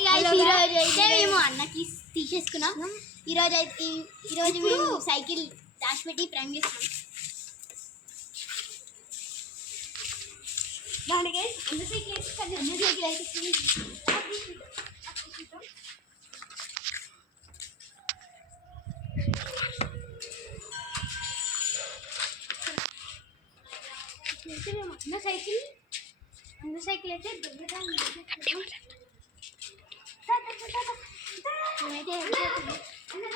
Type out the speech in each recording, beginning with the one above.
ఈరోజు అయితే మేము అన్నకి తీసేసుకున్నాం. ఈరోజు మేము సైకిల్ దాచిపెట్టి ప్రైమ్ చేస్తున్నాం. దానికి అన్న సైకిల్ అయితే అన్న సైకిల్ అయితే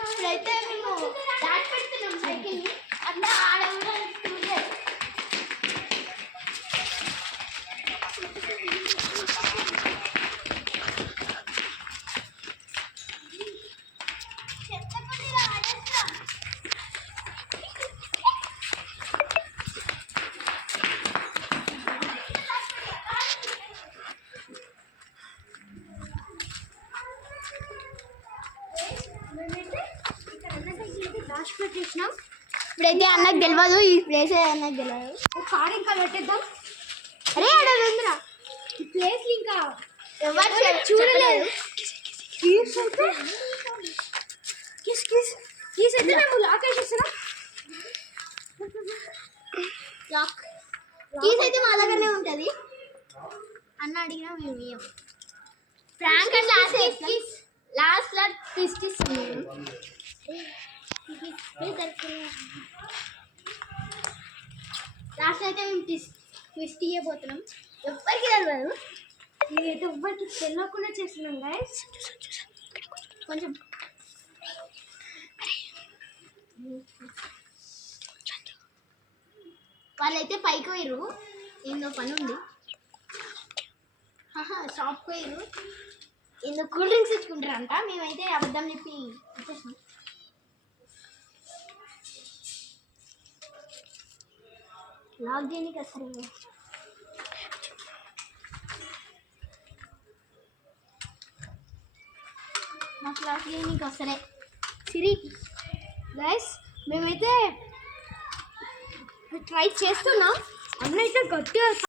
ఇప్పుడైతే మేము దాటి పెడుతున్నాం సైకిల్ని. అట్లా ఆడవడం పెట్టేసినాం. ఇప్పుడైతే అన్నకు తెలియదు, ఈ ప్లేస్ అన్నకు తెలియదు. కార్ ఇంకా పెట్టేద్దాం. అరే అడగందిరా ఈ ప్లేస్ ఇంకా ఎవరు చూడలేదు. కీస్ అయితే మేము లాక్ వేసేస్తున్నాం. కీస్ అయితే మా దగ్గరనే ఉంటుంది. అన్న అడిగినా మేము ఇయ్యం. ఫ్రాంక్ అండ్ లాస్ట్ ట్విస్ట్ ఇస్తున్నాం. లాస్ట్ అయితే మేము ట్విస్ట్ ఇవ్వబోతున్నాం. ఎవ్వరికి తెలియదు. నేనైతే ఎవ్వరికి తెలియకుండా చేస్తున్నాం గైస్. కొంచెం వాళ్ళైతే పైకి పోయిర్రు, ఏందో పని ఉంది. షాప్కి పోయిర్రు, ఏందో కూల్ డ్రింక్స్ ఇచ్చుకుంటారంట. మేమైతే అబద్ధం చెప్పి ఇచ్చేసినాం. లాక్ చేయడానికి వస్తారు. నాకు లాక్ చేయడానికి వస్తారే సిరి. గైస్ మేమైతే ట్రై చేస్తున్నాం. అన్న అయితే గట్టిగా